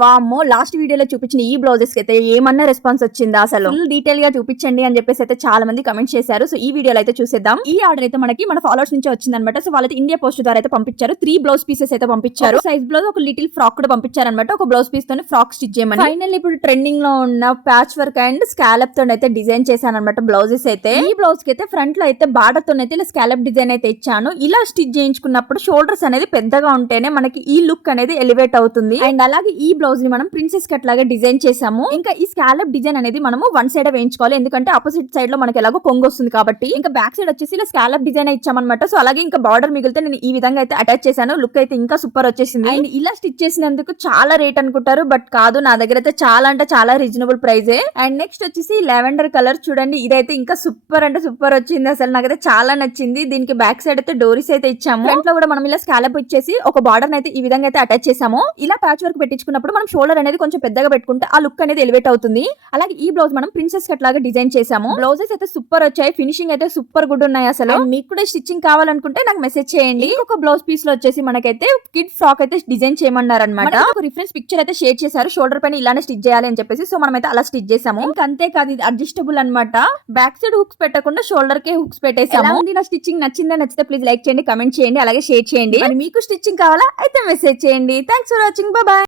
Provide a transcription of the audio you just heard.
వామ్మో లాస్ట్ వీడియోలో చూపించిన ఈ బ్లౌజెస్ కి అయితే ఏమన్నా రెస్పాన్స్ వచ్చిందా, అసలు ఫుల్ డీటెయిల్ గా చూపించండి అని చెప్పేసి అయితే చాలా మంది కమెంట్ చేశారు. సో ఈ వీడియోలో అయితే చూసేద్దాం. ఈ ఆర్డర్ అయితే మనకి మన ఫాలోవర్స్ నుంచి వచ్చిందనమాట. సో వాళ్ళైతే ఇండియా పోస్ట్ ద్వారా అయితే పంపించారు. 3 బ్లౌజ్ పీసెస్ అయితే పంపించారు. సైజ్ బ్లౌజ్ ఒక లిటిల్ ఫ్రాక్ కూడా పంపించారనమాట. ఒక బ్లౌజ్ పీస్ తోనే ఫ్రాక్ స్టిచ్ చేయమని. ఫైనల్ ఇప్పుడు ట్రెండింగ్ లో ఉన్న ప్యాచ్ వర్క్ అండ్ స్కాలప్ తో అయితే డిజైన్ చేశాను అనమాట బ్లౌజెస్ అయితే. ఈ బ్లౌజ్ కి అయితే ఫ్రంట్ లో అయితే బార్డర్ తో అయితే ఇలా స్కాలప్ డిజైన్ అయితే ఇచ్చాను. ఇలా స్టిచ్ చేయించుకున్నప్పుడు షోల్డర్స్ అనేది పెద్దగా ఉంటేనే మనకి ఈ లుక్ అనేది ఎలివేట్ అవుతుంది. అండ్ అలాగే ఈ బ్లౌజ్ ని మనం ప్రిన్సెస్ కట్ లాగా డిజైన్ చేసాము. ఇంకా ఈ స్కాలప్ డిజైన్ అనేది మనము వన్ సైడ్ వేయించుకోవాలి, ఎందుకంటే ఆపోజిట్ సైడ్ లో మనకి ఎలాగో కొంగు వస్తుంది కాబట్టి. ఇంకా బ్యాక్ సైడ్ వచ్చేసి ఇలా స్కాలప్ డిజైన్ ఇచ్చామన్నమాట. సో అలాగే ఇంకా బార్డర్ మిగిలితే నేను ఈ విధంగా అయితే అటాచ్ చేశాను. లుక్ అయితే ఇంకా సూపర్ వచ్చేసింది. అండ్ ఇలా స్టిచ్ చేసినందుకు చాలా రేట్ అనుకుంటారు, బట్ కాదు, నా దగ్గర అయితే చాలా అంటే చాలా రీజనబుల్ ప్రైజే. అండ్ నెక్స్ట్ వచ్చేసి లావెండర్ కలర్ చూడండి, ఇదైతే ఇంకా సూపర్ అంటే సూపర్ వచ్చింది. అసలు నాకైతే చాలా నచ్చింది. దీనికి బ్యాక్ సైడ్ అయితే డోరీస్ అయితే ఇచ్చాము. ఫ్రంట్ లో కూడా మనం ఇలా స్కాలప్ ఇచ్చేసి ఒక బార్డర్ అయితే ఈ విధంగా అయితే అటాచ్ చేసాము. ఇలా ప్యాచ్ వర్క్ పెట్టించుకున్నప్పుడు మనం షోల్డర్ అనేది కొంచెం పెద్దగా పెట్టుకుంటే ఆ లుక్ అనేది ఎలివేట్ అవుతుంది. అలాగే ఈ బ్లౌజ్ మనం ప్రిన్సెస్ కట్ లాగా డిజైన్ చేసాము. బ్లౌజెస్ అయితే సూపర్ వచ్చాయి, ఫినిషింగ్ అయితే సూపర్ గుడ్ ఉన్నాయి. అసలు మీకు కూడా స్టిచ్చింగ్ కావాలనుకుంటే నాకు మెసేజ్ చేయండి. ఒక బ్లౌజ్ పీస్ లో వచ్చేసి మనకైతే కిడ్ ఫ్రాక్ అయితే డిజైన్ చేయమన్నారు అనమాట. ఒక రిఫరెన్స్ పిక్చర్ అయితే షేర్ చేశారు. షోల్డర్ పైన ఇలానే స్టిచ్ చేయాలి అని చెప్పేసి. సో మనం అయితే అలా స్టిచ్ చేసాము. ఇంకా అంతేకాదు, ఇది అడ్జస్టబుల్ అనమాట. బ్యాక్ సైడ్ హుక్స్ పెట్టకుండా షోల్డర్ కే హుక్స్ పెట్టేసాము. నా స్టిచ్చింగ్ నచ్చితే ప్లీజ్ లైక్ చేయండి, కమెంట్ చేయండి, అలాగే షేర్ చేయండి. మరి మీకు స్టిచ్చింగ్ కావాలా అయితే మెసేజ్ చేయండి. Thanks for watching, by by.